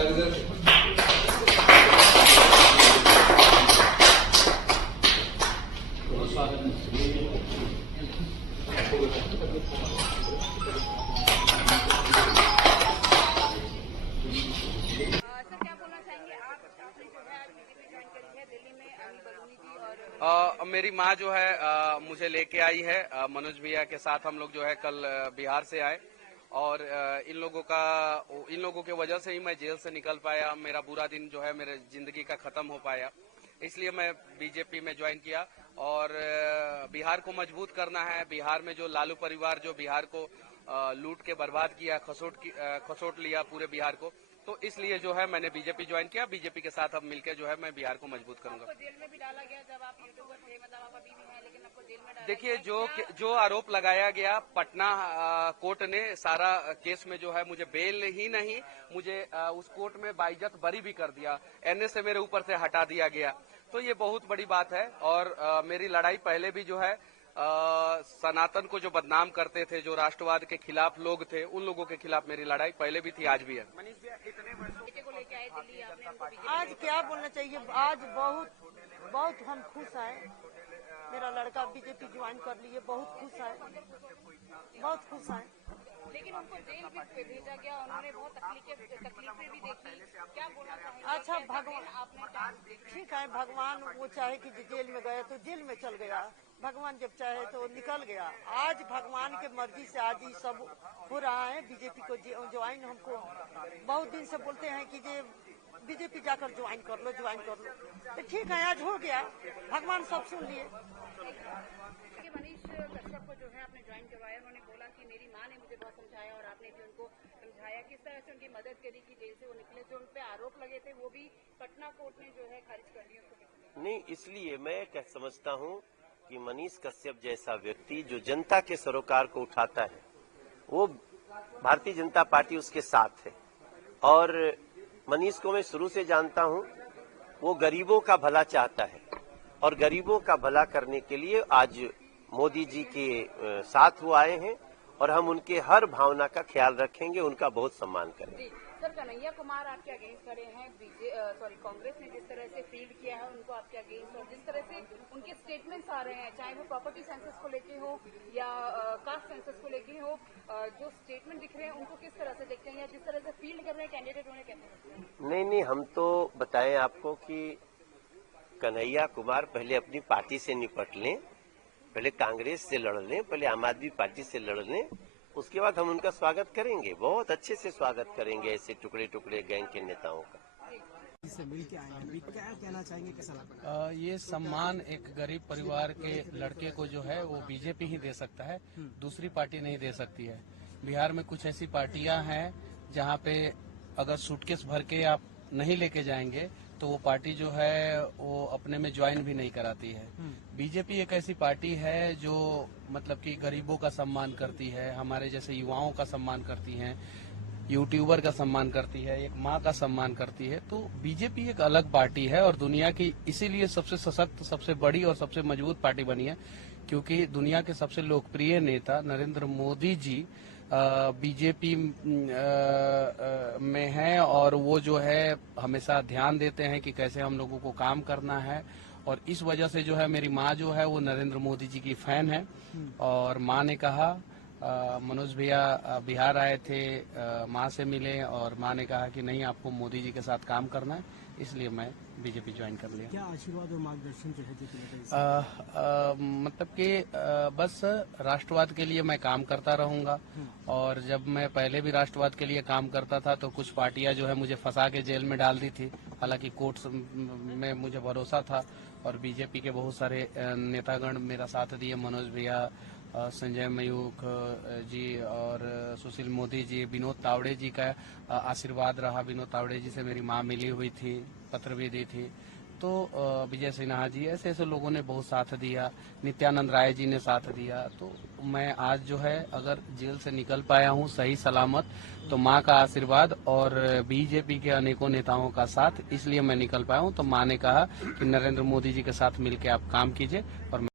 मेरी माँ जो है मुझे लेके आई है। मनोज भैया के साथ हम लोग जो है कल बिहार से आए और इन लोगों के वजह से ही मैं जेल से निकल पाया। मेरा बुरा दिन जो है मेरे जिंदगी का खत्म हो पाया, इसलिए मैं बीजेपी में ज्वाइन किया और बिहार को मजबूत करना है। बिहार में जो लालू परिवार जो बिहार को लूट के बर्बाद किया, खसोट लिया पूरे बिहार को, तो इसलिए जो है मैंने बीजेपी ज्वाइन किया। बीजेपी के साथ अब मिलकर जो है मैं बिहार को मजबूत करूंगा। आपको जेल में भी डाला गया जब आप यूट्यूबर थे, मतलब आप अभी भी हैं, लेकिन आपको जेल में डाला देखिए, जो आरोप लगाया गया, पटना कोर्ट ने सारा केस में जो है मुझे बेल ही नहीं, मुझे उस कोर्ट में बाइज्जत बरी भी कर दिया। एनए मेरे ऊपर से हटा दिया गया, तो ये बहुत बड़ी बात है। और मेरी लड़ाई पहले भी जो है सनातन को जो बदनाम करते थे, जो राष्ट्रवाद के खिलाफ लोग थे, उन लोगों के खिलाफ मेरी लड़ाई पहले भी थी, आज भी है। आज क्या बोलना चाहिए, आज बहुत हम खुश हैं। मेरा लड़का बीजेपी ज्वाइन कर लिए, बहुत खुश है। लेकिन उनको जेल भी भेजा गया, उन्होंने बहुत तकलीफें भी देखी, क्या बोलना चाहिए? अच्छा, भगवान आपने ठीक है, भगवान वो चाहे कि जेल में गए तो जेल में चल गया, भगवान जब चाहे तो निकल गया। आज भगवान के मर्जी से आज ये सब हो रहा है। बीजेपी को ज्वाइन हमको बहुत दिन से बोलते हैं कि जे बीजेपी जाकर ज्वाइन कर लो, तो ठीक है, आज हो गया, भगवान सब सुन लिए। मनीष कश्यप को जो है आपने ज्वाइन करवाया, उन्होंने बोला कि मेरी माँ ने मुझे बहुत समझाया और आपने भी उनको समझाया, किस तरह से उनकी मदद करी कि जेल से वो निकले। जो उन पे आरोप लगे थे वो भी पटना कोर्ट ने जो है खारिज कर दिया। नहीं, इसलिए मैं क्या समझता हूँ कि मनीष कश्यप जैसा व्यक्ति जो जनता के सरोकार को उठाता है, वो भारतीय जनता पार्टी उसके साथ है। और मनीष को मैं शुरू से जानता हूँ, वो गरीबों का भला चाहता है और गरीबों का भला करने के लिए आज मोदी जी के साथ वो आए हैं और हम उनके हर भावना का ख्याल रखेंगे, उनका बहुत सम्मान करेंगे। सर, कन्हैया कुमार आपके अगेंस्ट खड़े हैं, कांग्रेस ने जिस तरह से फील्ड किया है उनको आपके अगेंस्ट, और जिस तरह से उनके स्टेटमेंट्स आ रहे हैं, चाहे वो प्रॉपर्टी सेंसस को लेके हो या कास्ट सेंसस को लेके हो, जो स्टेटमेंट दिख रहे हैं उनको किस तरह से देखते हैं, या जिस तरह से फील्ड कर रहे हैं कैंडिडेट उन्हें कहते हैं? नहीं, हम तो बताएं आपको कि कन्हैया कुमार पहले अपनी पार्टी से निपट लें, पहले कांग्रेस से लड़ लें, पहले आम आदमी पार्टी से लड़ लें, उसके बाद हम उनका स्वागत करेंगे, बहुत अच्छे से स्वागत करेंगे ऐसे टुकड़े टुकड़े गैंग के नेताओं का। से मिल के आए हैं, क्या कहना चाहेंगे, कैसा लगा? ये सम्मान एक गरीब परिवार के लड़के को जो है वो बीजेपी ही दे सकता है, दूसरी पार्टी नहीं दे सकती है। बिहार में कुछ ऐसी पार्टियां हैं जहां पे अगर सूटकेस भर के आप नहीं लेके जाएंगे तो वो पार्टी जो है वो अपने में ज्वाइन भी नहीं कराती है। बीजेपी एक ऐसी पार्टी है जो मतलब कि गरीबों का सम्मान करती है, हमारे जैसे युवाओं का सम्मान करती है, यूट्यूबर का सम्मान करती है, एक माँ का सम्मान करती है। तो बीजेपी एक अलग पार्टी है और दुनिया की इसीलिए सबसे सशक्त, सबसे बड़ी और सबसे मजबूत पार्टी बनी है, क्योंकि दुनिया के सबसे लोकप्रिय नेता नरेंद्र मोदी जी बीजेपी में हैं और वो जो है हमेशा ध्यान देते हैं कि कैसे हम लोगों को काम करना है। और इस वजह से जो है मेरी माँ जो है वो नरेंद्र मोदी जी की फैन है और माँ ने कहा, मनोज भैया बिहार आए थे, माँ से मिले और माँ ने कहा कि नहीं, आपको मोदी जी के साथ काम करना है, इसलिए मैं बीजेपी ज्वाइन कर लिया। क्या आशीर्वाद और मार्गदर्शन जो है मतलब कि बस राष्ट्रवाद के लिए मैं काम करता रहूंगा। और जब मैं पहले भी राष्ट्रवाद के लिए काम करता था तो कुछ पार्टियां जो है मुझे फंसा के जेल में डाल दी थी, हालांकि कोर्ट में मुझे भरोसा था और बीजेपी के बहुत सारे नेतागण मेरा साथ दिए, मनोज भैया, संजय मयूख जी और सुशील मोदी जी, विनोद तावड़े जी का आशीर्वाद रहा। विनोद तावड़े जी से मेरी माँ मिली हुई थी, पत्र भी दी थी। तो विजय सिन्हा जी, ऐसे ऐसे लोगों ने बहुत साथ दिया, नित्यानंद राय जी ने साथ दिया। तो मैं आज जो है अगर जेल से निकल पाया हूँ सही सलामत, तो माँ का आशीर्वाद और बीजेपी के अनेकों नेताओं का साथ, इसलिए मैं निकल पाया हूँ। तो माँ ने कहा कि नरेंद्र मोदी जी के साथ मिलकर आप काम कीजिए और